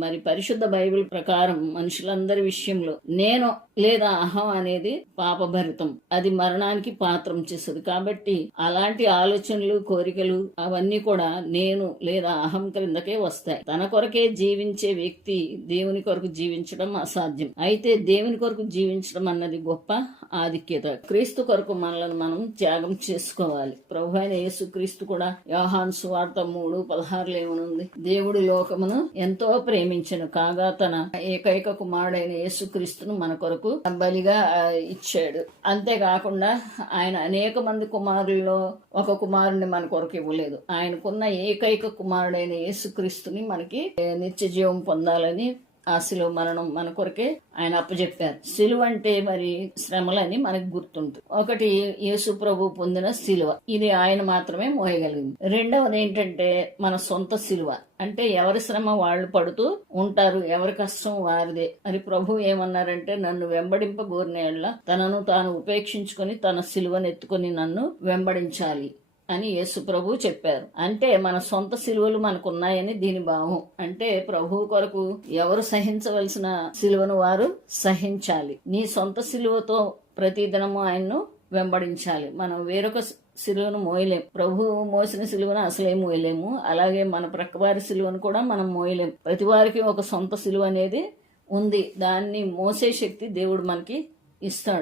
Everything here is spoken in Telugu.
మరి పరిశుద్ధ బైబిల్ ప్రకారం మనుషులందరి విషయంలో నేను లేదా అహం అనేది పాపభరితం, అది మరణానికి పాత్రం చేస్తుంది. కాబట్టి అలాంటి ఆలోచనలు, కోరికలు అవన్నీ కూడా నేను లేదా అహం క్రిందకే వస్తాయి. తన కొరకే జీవించే వ్యక్తి దేవుని కొరకు జీవించడం అసాధ్యం. అయితే దేవుని కొరకు జీవించడం అన్నది గొప్ప ఆధిక్యత. క్రీస్తు కొరకు మనల్ని మనం త్యాగం చేసుకోవాలి. ప్రభు అయిన యేసు క్రీస్తు కూడా యోహాను సువార్త 3:16 ఏమనుంది? దేవుడు లోకమును ఎంతో ప్రేమించెను కాగా తన ఏకైక కుమారుడైన యేసు క్రీస్తును మన కొరకు బలిగా ఇచ్చాడు. అంతేకాకుండా ఆయన అనేక మంది కుమారుల్లో ఒక కుమారుని మన కొరకు ఇవ్వలేదు. ఆయనకున్న ఏకైక కుమారుడైన యేసు క్రీస్తుని మనకి నిత్య జీవం పొందాలని ఆ శిలువ మరణం మన కొరకే ఆయన అప్పచెప్పారు. శిలువ అంటే మరి శ్రమలని మనకు గుర్తుంటుంది. ఒకటి యేసు ప్రభు పొందిన శిలువ, ఇది ఆయన మాత్రమే మోయగలిగింది. రెండవది ఏంటంటే మన సొంత శిలువ, అంటే ఎవరి శ్రమ వాళ్ళు పడుతూ ఉంటారు, ఎవరి కష్టం వారిదే. మరి ప్రభు ఏమన్నారంటే, నన్ను వెంబడింపగోరిన తనను తాను ఉపేక్షించుకొని తన శిలువను ఎత్తుకొని నన్ను వెంబడించాలి అని యేసు ప్రభు చెప్పారు. అంటే మన సొంత సిలువలు మనకున్నాయని దీని భావం. అంటే ప్రభు కొరకు ఎవరు సహించవలసిన సిలువను వారు సహించాలి. నీ సొంత సిలువతో ప్రతిదినము ఆయన్ను వెంబడించాలి. మనం వేరొక సిలువను మోయలేం. ప్రభు మోసిన సిలువను అసలే మోయలేము. అలాగే మన ప్రక్కవారి సిలువను కూడా మనం మోయలేం. ప్రతి వారికి ఒక సొంత సిలువ అనేది ఉంది. దాన్ని మోసే శక్తి దేవుడు మనకి ఇస్తాడు.